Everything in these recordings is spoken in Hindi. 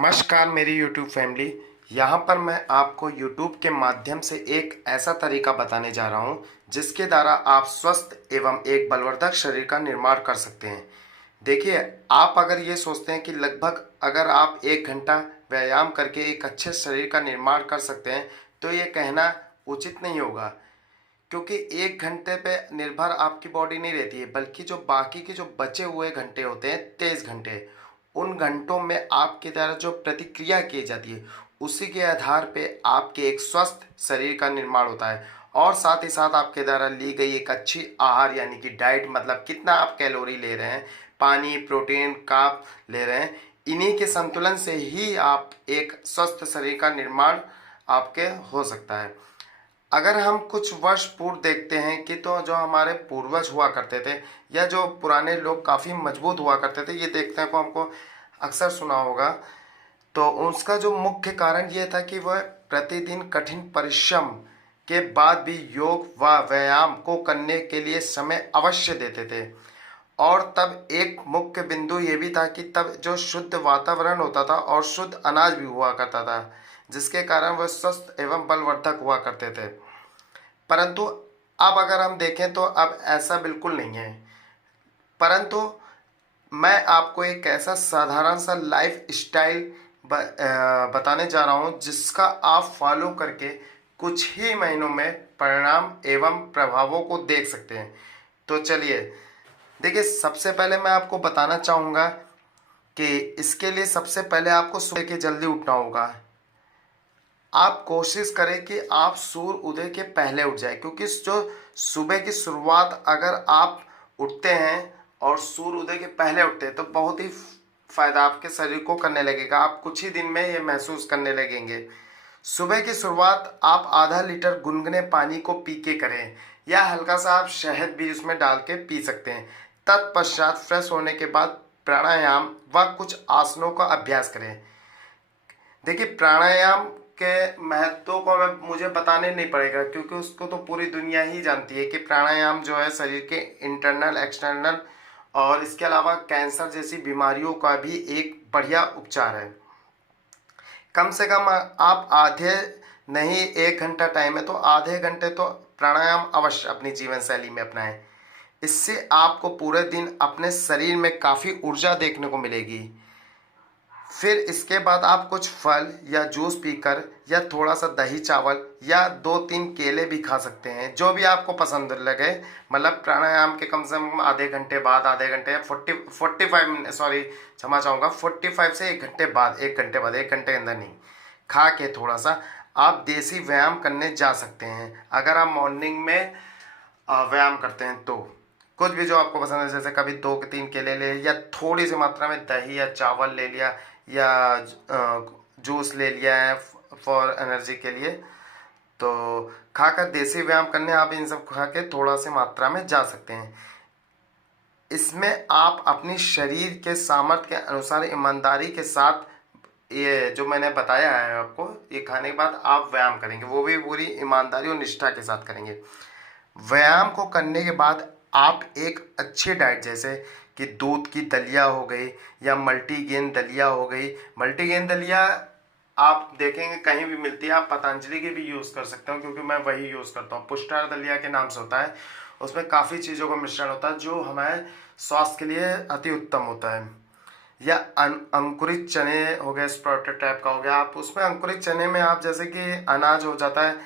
नमस्कार मेरी YouTube फैमिली। यहाँ पर मैं आपको YouTube के माध्यम से एक ऐसा तरीका बताने जा रहा हूँ जिसके द्वारा आप स्वस्थ एवं एक बलवर्धक शरीर का निर्माण कर सकते हैं। देखिए, आप अगर ये सोचते हैं कि लगभग अगर आप 1 घंटा व्यायाम करके एक अच्छे शरीर का निर्माण कर सकते हैं, तो ये कहना उचित नहीं होगा, क्योंकि 1 घंटे पे निर्भर आपकी बॉडी नहीं रहती है, बल्कि जो बाकी के जो बचे हुए घंटे होते हैं, 23 घंटे, उन घंटों में आपके द्वारा जो प्रतिक्रिया की जाती है, उसी के आधार पे आपके एक स्वस्थ शरीर का निर्माण होता है। और साथ ही साथ आपके द्वारा ली गई एक अच्छी आहार यानी कि डाइट, मतलब कितना आप कैलोरी ले रहे हैं, पानी, प्रोटीन, कार्ब ले रहे हैं, इन्हीं के संतुलन से ही आप एक स्वस्थ शरीर का निर्माण आपके हो सकता है। अगर हम कुछ वर्ष पूर्व देखते हैं कि तो जो हमारे पूर्वज हुआ करते थे या जो पुराने लोग काफ़ी मजबूत हुआ करते थे, ये देखने को हमको अक्सर सुना होगा। तो उसका जो मुख्य कारण ये था कि वह प्रतिदिन कठिन परिश्रम के बाद भी योग व व्यायाम को करने के लिए समय अवश्य देते थे। और तब एक मुख्य बिंदु ये भी था कि तब जो शुद्ध वातावरण होता था और शुद्ध अनाज भी हुआ करता था, जिसके कारण वह स्वस्थ एवं बलवर्धक हुआ करते थे। परंतु अब अगर हम देखें तो अब ऐसा बिल्कुल नहीं है। परंतु मैं आपको एक ऐसा साधारण सा लाइफ स्टाइल बताने जा रहा हूँ जिसका आप फॉलो करके कुछ ही महीनों में परिणाम एवं प्रभावों को देख सकते हैं। तो चलिए देखिए, सबसे पहले मैं आपको बताना चाहूँगा कि इसके लिए सबसे पहले आपको सुबह के जल्दी उठना होगा। आप कोशिश करें कि आप सूर्य उदय के पहले उठ जाए, क्योंकि जो सुबह की शुरुआत अगर आप उठते हैं और सूर्य उदय के पहले उठते हैं तो बहुत ही फ़ायदा आपके शरीर को करने लगेगा। आप कुछ ही दिन में ये महसूस करने लगेंगे। सुबह की शुरुआत आप आधा लीटर गुनगुने पानी को पी के करें, या हल्का सा आप शहद भी उसमें डाल के पी सकते हैं। तत्पश्चात फ्रेश होने के बाद प्राणायाम व कुछ आसनों का अभ्यास करें। देखिए, प्राणायाम के महत्व को मुझे बताने नहीं पड़ेगा, क्योंकि उसको तो पूरी दुनिया ही जानती है कि प्राणायाम जो है शरीर के इंटरनल, एक्सटर्नल और इसके अलावा कैंसर जैसी बीमारियों का भी एक बढ़िया उपचार है। कम से कम आप आधे नहीं, 1 घंटा टाइम है तो आधे घंटे तो प्राणायाम अवश्य अपनी जीवन शैली में अपनाएं। इससे आपको पूरे दिन अपने शरीर में काफ़ी ऊर्जा देखने को मिलेगी। फिर इसके बाद आप कुछ फल या जूस पीकर या थोड़ा सा दही चावल या 2-3 केले भी खा सकते हैं, जो भी आपको पसंद लगे। मतलब प्राणायाम के कम से कम आधे घंटे बाद, आधे घंटे 45 मिनट, सॉरी क्षमा चाहूँगा, 45 से 1 घंटे बाद, 1 घंटे बाद, 1 घंटे के अंदर नहीं, खा के थोड़ा सा आप देसी व्यायाम करने जा सकते हैं। अगर आप मॉर्निंग में व्यायाम करते हैं तो कुछ भी जो आपको पसंद है, जैसे कभी 2-3 केले ले, या थोड़ी सी मात्रा में दही या चावल ले लिया, या जूस ले लिया है फॉर एनर्जी के लिए, तो खाकर देसी व्यायाम करने आप इन सब खा के थोड़ा सी मात्रा में जा सकते हैं। इसमें आप अपनी शरीर के सामर्थ्य के अनुसार ईमानदारी के साथ ये जो मैंने बताया है आपको, ये खाने के बाद आप व्यायाम करेंगे, वो भी पूरी ईमानदारी और निष्ठा के साथ करेंगे। व्यायाम को करने के बाद आप एक अच्छी डाइट, जैसे कि दूध की दलिया हो गई या मल्टीग्रेन दलिया हो गई। मल्टीग्रेन दलिया आप देखेंगे कहीं भी मिलती है, आप पतंजलि की भी यूज़ कर सकते हो, क्योंकि मैं वही यूज़ करता हूँ। पुष्टार दलिया के नाम से होता है। उसमें काफ़ी चीज़ों का मिश्रण होता है जो हमारे स्वास्थ्य के लिए अति उत्तम होता है। या अंकुरित चने हो गए, स्प्राउटेड टाइप का हो गया। आप उसमें अंकुरित चने में आप जैसे कि अनाज हो जाता है,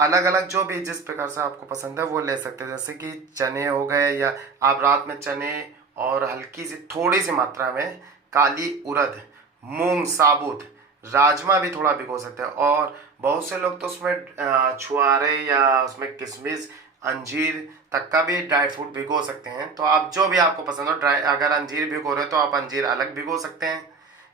अलग अलग जो भी जिस प्रकार से आपको पसंद है वो ले सकते हैं। जैसे कि चने हो गए, या आप रात में चने और हल्की सी थोड़ी सी मात्रा में काली उड़द, मूंग साबुत, राजमा भी थोड़ा भिगो सकते हैं। और बहुत से लोग तो उसमें छुआरे या उसमें किशमिश, अंजीर तक का भी ड्राई फ्रूट भिगो सकते हैं। तो आप जो भी आपको पसंद हो, ड्राई, अगर अंजीर भिगो रहे हो तो आप अंजीर अलग भिगो सकते हैं,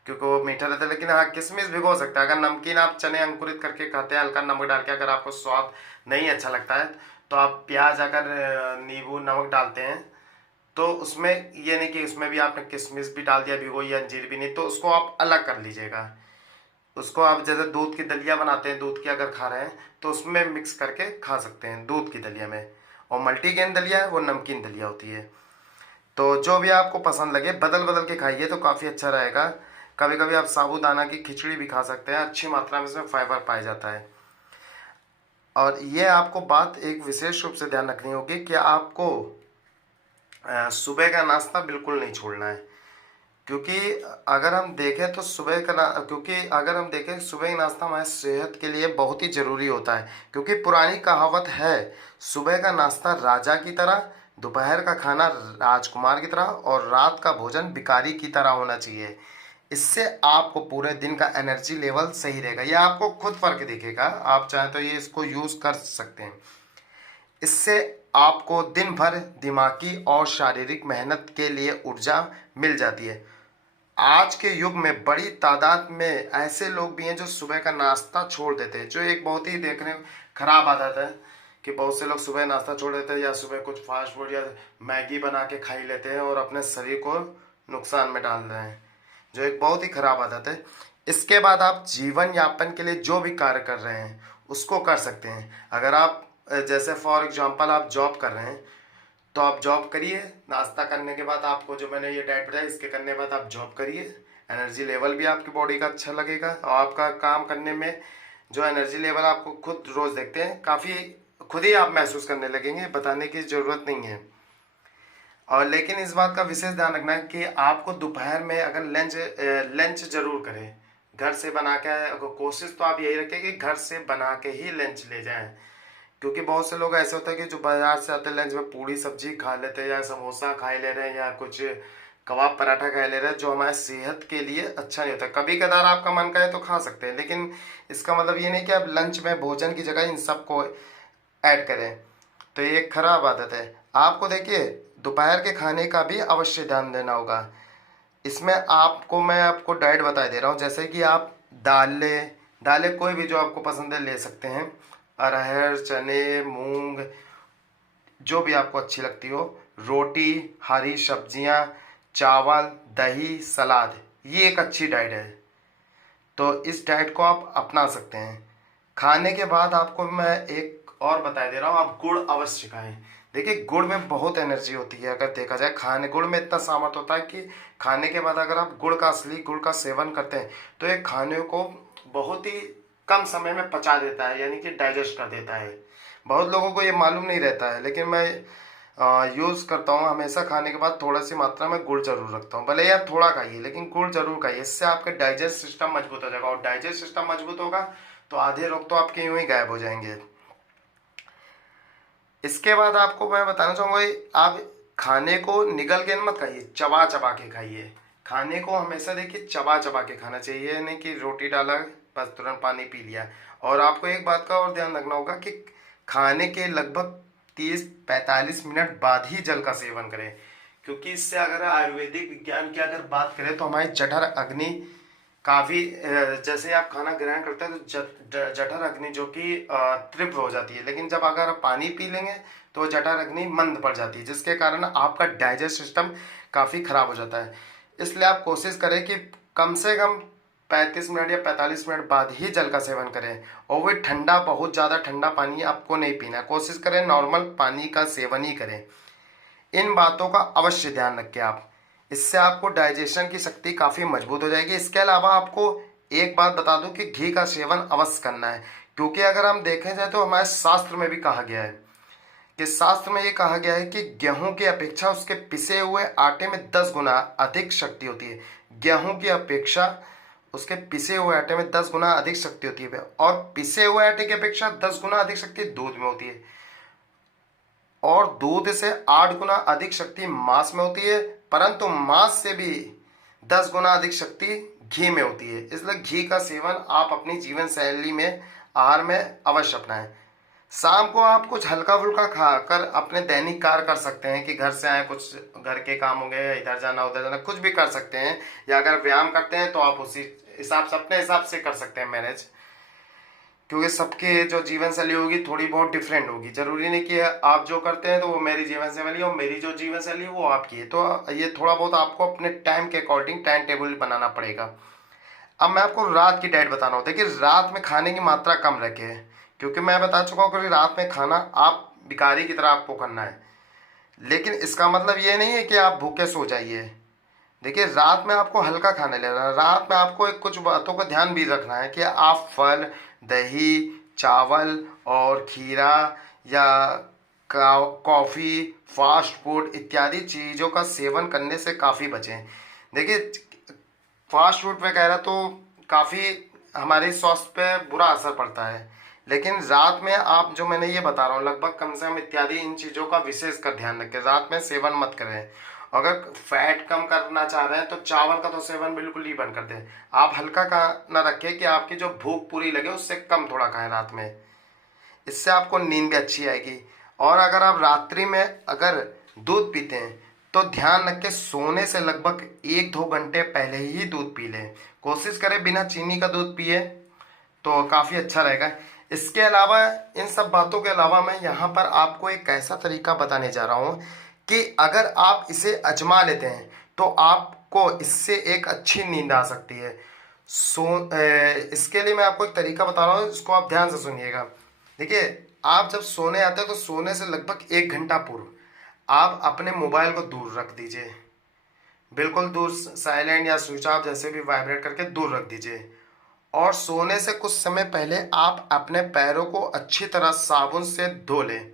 क्योंकि वो मीठा रहता है। लेकिन हाँ, किशमिश भिगो सकते हैं। अगर नमकीन आप चने अंकुरित करके खाते हैं हल्का नमक डाल के, अगर आपको स्वाद नहीं अच्छा लगता है तो आप प्याज, अगर नींबू नमक डालते हैं तो उसमें ये नहीं कि उसमें भी आपने किशमिश भी डाल दिया भिगो, या अंजीर भी नहीं, तो उसको आप अलग कर लीजिएगा। उसको आप जैसे दूध की दलिया बनाते हैं, दूध की अगर खा रहे हैं तो उसमें मिक्स करके खा सकते हैं दूध की दलिया में। और मल्टीग्रेन दलिया है वो नमकीन दलिया होती है। तो जो भी आपको पसंद लगे बदल बदल के खाइए तो काफ़ी अच्छा रहेगा। कभी कभी आप साबूदाना की खिचड़ी भी खा सकते हैं, अच्छी मात्रा में इसमें फाइबर पाया जाता है। और ये आपको बात एक विशेष रूप से ध्यान रखनी होगी कि आपको सुबह का नाश्ता बिल्कुल नहीं छोड़ना है। क्योंकि अगर हम देखें तो सुबह का नाश्ता हमारे सेहत के लिए बहुत ही ज़रूरी होता है। क्योंकि पुरानी कहावत है, सुबह का नाश्ता राजा की तरह, दोपहर का खाना राजकुमार की तरह और रात का भोजन भिखारी की तरह होना चाहिए। इससे आपको पूरे दिन का एनर्जी लेवल सही रहेगा। यह आपको खुद फर्क दिखेगा, आप चाहें तो ये इसको यूज़ कर सकते हैं। इससे आपको दिन भर दिमागी और शारीरिक मेहनत के लिए ऊर्जा मिल जाती है। आज के युग में बड़ी तादाद में ऐसे लोग भी हैं जो सुबह का नाश्ता छोड़ देते हैं, जो एक बहुत ही देखने खराब आदत है कि बहुत से लोग सुबह नाश्ता छोड़ देते हैं या सुबह कुछ फास्ट फूड या मैगी बना के खा ही लेते हैं और अपने शरीर को नुकसान में डाल रहे हैं, जो एक बहुत ही खराब आदत है। इसके बाद आप जीवन यापन के लिए जो भी कार्य कर रहे हैं उसको कर सकते हैं। अगर आप जैसे फॉर एग्जांपल आप जॉब कर रहे हैं तो आप जॉब करिए, नाश्ता करने के बाद आपको जो मैंने ये डाइट बताया इसके करने के बाद आप जॉब करिए। एनर्जी लेवल भी आपकी बॉडी का अच्छा लगेगा और आपका काम करने में जो एनर्जी लेवल आपको खुद रोज़ देखते हैं काफ़ी खुद ही आप महसूस करने लगेंगे, बताने की ज़रूरत नहीं है। और लेकिन इस बात का विशेष ध्यान रखना है कि आपको दोपहर में अगर लंच जरूर करें, घर से बना के कोशिश तो आप यही रखें कि घर से बना के ही लंच ले जाएं। क्योंकि बहुत से लोग ऐसे होते हैं कि जो बाजार से आते हैं लंच में पूरी सब्जी खा लेते हैं या समोसा खा ले रहे हैं या कुछ कबाब पराठा खा ले रहे हैं, जो हमारे सेहत के लिए अच्छा नहीं होता। कभी कदार आपका मन करे तो खा सकते हैं, लेकिन इसका मतलब ये नहीं कि आप लंच में भोजन की जगह इन सबको ऐड करें, तो ये एक खराब आदत है। आपको देखिए दोपहर के खाने का भी अवश्य ध्यान देना होगा। इसमें मैं आपको डाइट बता दे रहा हूँ, जैसे कि आप दालें कोई भी जो आपको पसंद है ले सकते हैं, अरहर, चने, मूंग, जो भी आपको अच्छी लगती हो, रोटी, हरी सब्जियां, चावल, दही, सलाद, ये एक अच्छी डाइट है। तो इस डाइट को आप अपना सकते हैं। खाने के बाद आपको मैं एक और बता दे रहा हूँ, आप गुड़ अवश्य खाएं। देखिए गुड़ में बहुत एनर्जी होती है, अगर देखा जाए खाने गुड़ में इतना सामर्थ्य होता है कि खाने के बाद अगर आप असली गुड़ का सेवन करते हैं तो ये खाने को बहुत ही कम समय में पचा देता है, यानी कि डाइजेस्ट कर देता है। बहुत लोगों को ये मालूम नहीं रहता है, लेकिन मैं यूज़ करता हूँ हमेशा। खाने के बाद थोड़ा सी मात्रा में गुड़ जरूर रखता हूँ, भले यार थोड़ा खाइए लेकिन गुड़ जरूर खाइए। इससे आपका डाइजेस्ट सिस्टम मजबूत हो जाएगा और डाइजेस्ट सिस्टम मजबूत होगा तो आधे रोग तो आपके यूं ही गायब हो जाएंगे। इसके बाद आपको मैं बताना चाहूँगा, आप खाने को निगल के मत खाइए, चबा चबा के खाइए। खाने को हमेशा देखिए चबा चबा के खाना चाहिए, नहीं कि रोटी डाला बस तुरंत पानी पी लिया। और आपको एक बात का और ध्यान रखना होगा कि खाने के लगभग 30-45 मिनट बाद ही जल का सेवन करें। क्योंकि इससे अगर आयुर्वेदिक विज्ञान की अगर बात करें तो हमारी जठर अग्नि काफ़ी जैसे आप खाना ग्रहण करते हैं तो जठर अग्नि जो कि तीव्र हो जाती है, लेकिन जब अगर आप पानी पी लेंगे तो जठर अग्नि मंद पड़ जाती है, जिसके कारण आपका डाइजेस्ट सिस्टम काफ़ी खराब हो जाता है। इसलिए आप कोशिश करें कि कम से कम 35 मिनट या 45 मिनट बाद ही जल का सेवन करें। और वो ठंडा, बहुत ज़्यादा ठंडा पानी आपको नहीं पीना है, कोशिश करें नॉर्मल पानी का सेवन ही करें। इन बातों का अवश्य ध्यान रखें आप, इससे आपको डाइजेशन की शक्ति काफ़ी मजबूत हो जाएगी। इसके अलावा आपको एक बात बता दूं कि घी का सेवन अवश्य करना है। क्योंकि अगर हम देखें जाए तो हमारे शास्त्र में भी कहा गया है कि शास्त्र में ये कहा गया है कि गेहूं की अपेक्षा उसके पिसे हुए आटे में 10 गुना अधिक शक्ति होती है। गेहूं की अपेक्षा उसके पिसे हुए आटे में 10 गुना अधिक शक्ति होती है, और पिसे हुए आटे की अपेक्षा 10 गुना अधिक शक्ति दूध में होती है, और दूध से 8 गुना अधिक शक्ति मांस में होती है, परंतु मांस से भी 10 गुना अधिक शक्ति घी में होती है। इसलिए घी का सेवन आप अपनी जीवन शैली में, आहार में अवश्य अपनाएं। शाम को आप कुछ हल्का फुल्का खाकर अपने दैनिक कार्य कर सकते हैं कि घर से आए कुछ घर के काम हो गए, इधर जाना उधर जाना, कुछ भी कर सकते हैं। या अगर व्यायाम करते हैं तो आप उसी हिसाब से अपने हिसाब से कर सकते हैं मैनेज। क्योंकि सबके जो जीवन शैली होगी थोड़ी बहुत डिफरेंट होगी, जरूरी नहीं कि आप जो करते हैं तो वो मेरी जीवन शैली और मेरी जो जीवन शैली है वो आपकी है। तो ये थोड़ा बहुत आपको अपने टाइम के अकॉर्डिंग टाइम टेबल बनाना पड़ेगा। अब मैं आपको रात की डाइट बताना होता है कि रात में खाने की मात्रा कम रखें। क्योंकि मैं बता चुका हूँ कि रात में खाना आप भिखारी की तरह आपको करना है, लेकिन इसका मतलब ये नहीं है कि आप भूखे सो जाइए। देखिए, रात में आपको हल्का खाना लेना है। रात में आपको एक कुछ बातों का ध्यान भी रखना है कि आप फल, दही, चावल और खीरा या कॉफ़ी, फास्ट फूड इत्यादि चीज़ों का सेवन करने से काफ़ी बचें। देखिए, फास्ट फूड वगैरह तो काफ़ी हमारे स्वास्थ्य पे बुरा असर पड़ता है, लेकिन रात में आप जो मैंने ये बता रहा हूँ लगभग कम से कम इत्यादि इन चीज़ों का विशेष कर ध्यान रखें। रात में सेवन मत करें। अगर फैट कम करना चाह रहे हैं तो चावल का तो सेवन बिल्कुल ही बंद कर दें। आप हल्का खाना रखें कि आपकी जो भूख पूरी लगे उससे कम थोड़ा खाएं रात में। इससे आपको नींद भी अच्छी आएगी। और अगर आप रात्रि में अगर दूध पीते हैं तो ध्यान रखें सोने से लगभग 1-2 घंटे पहले ही दूध पी लें। कोशिश करें बिना चीनी का दूध पिए तो काफ़ी अच्छा रहेगा। इसके अलावा, इन सब बातों के अलावा, मैं यहाँ पर आपको एक ऐसा तरीका बताने जा रहा हूँ कि अगर आप इसे आजमा लेते हैं तो आपको इससे एक अच्छी नींद आ सकती है। इसके लिए मैं आपको एक तरीका बता रहा हूँ, इसको आप ध्यान से सुनिएगा। देखिए, आप जब सोने आते हैं तो सोने से लगभग 1 घंटा पूर्व आप अपने मोबाइल को दूर रख दीजिए। बिल्कुल दूर, साइलेंट या स्विच ऑफ जैसे भी वाइब्रेट करके दूर रख दीजिए। और सोने से कुछ समय पहले आप अपने पैरों को अच्छी तरह साबुन से धो लें।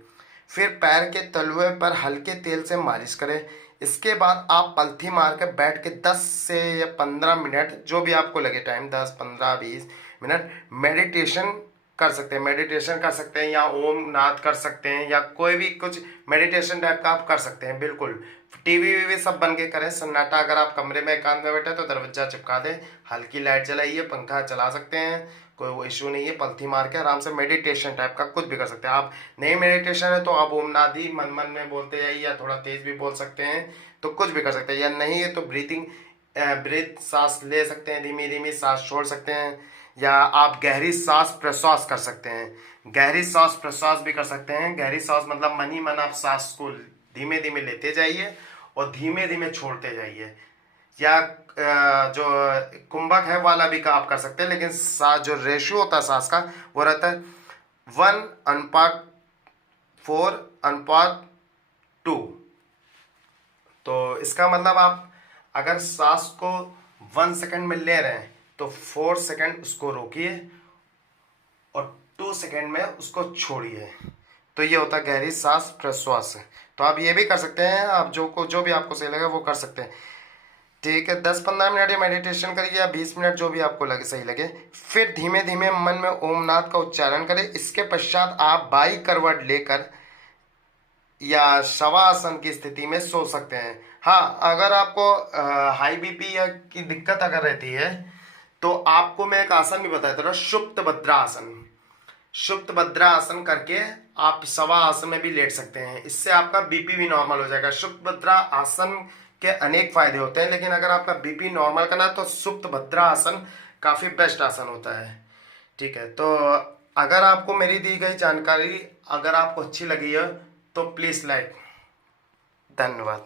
फिर पैर के तलुए पर हल्के तेल से मालिश करें। इसके बाद आप पलथी मार कर बैठ के 10 से या 15 मिनट, जो भी आपको लगे टाइम, 10, 15, 20 मिनट मेडिटेशन कर सकते हैं। मेडिटेशन कर सकते हैं या ओम नाद कर सकते हैं या कोई भी कुछ मेडिटेशन टाइप का आप कर सकते हैं। बिल्कुल टीवी वीवी सब बंद के करें, सन्नाटा। अगर आप कमरे में एकांत में बैठे तो दरवाजा चिपका दें, हल्की लाइट जलाइए, पंखा चला सकते हैं, कोई वो इशू नहीं है। पलथी मार के आराम से मेडिटेशन टाइप का कुछ भी कर सकते हैं। आप नहीं मेडिटेशन है तो आप ओम नादी मन मन में बोलते जाइए या थोड़ा तेज भी बोल सकते हैं, तो कुछ भी कर सकते हैं। या नहीं है तो ब्रीथ सांस ले सकते हैं, धीमी धीमी सांस छोड़ सकते हैं। या आप गहरी सांस प्रश्वास कर सकते हैं। गहरी सांस प्रश्वास भी कर सकते हैं। गहरी सांस मतलब मन ही मन आप सांस को धीमे धीमे लेते जाइए और धीमे धीमे छोड़ते जाइए। या जो कुंभक है वाला भी का आप कर सकते हैं, लेकिन सांस जो रेशियो होता है सांस का वो रहता है 1:4:2। तो इसका मतलब आप अगर सांस को 1 सेकंड में ले रहे हैं तो 4 सेकंड उसको रोकिए और 2 सेकंड में उसको छोड़िए। तो ये होता है गहरी सांस प्रश्वास। तो आप ये भी कर सकते हैं। आप जो भी आपको सही लगे वो कर सकते हैं। ठीक है, 10-15 मिनट ये मेडिटेशन करिए या 20 मिनट, जो भी आपको लगे सही लगे। फिर धीमे धीमे मन में ओम नाद का उच्चारण करें। इसके पश्चात आप बाई करवट लेकर या शवासन की स्थिति में सो सकते हैं। हाँ, अगर आपको हाई बीपी या की दिक्कत अगर रहती है तो आपको मैं एक आसन भी बताया था, सुप्त भद्रासन। सुप्त भद्रासन करके आप शवा आसन में भी लेट सकते हैं। इससे आपका बीपी भी नॉर्मल हो जाएगा। सुप्त भद्रा आसन के अनेक फायदे होते हैं, लेकिन अगर आपका बीपी नॉर्मल करना है तो सुप्त भद्रा आसन काफ़ी बेस्ट आसन होता है। ठीक है, तो अगर आपको मेरी दी गई जानकारी अगर आपको अच्छी लगी है तो प्लीज़ लाइक। धन्यवाद।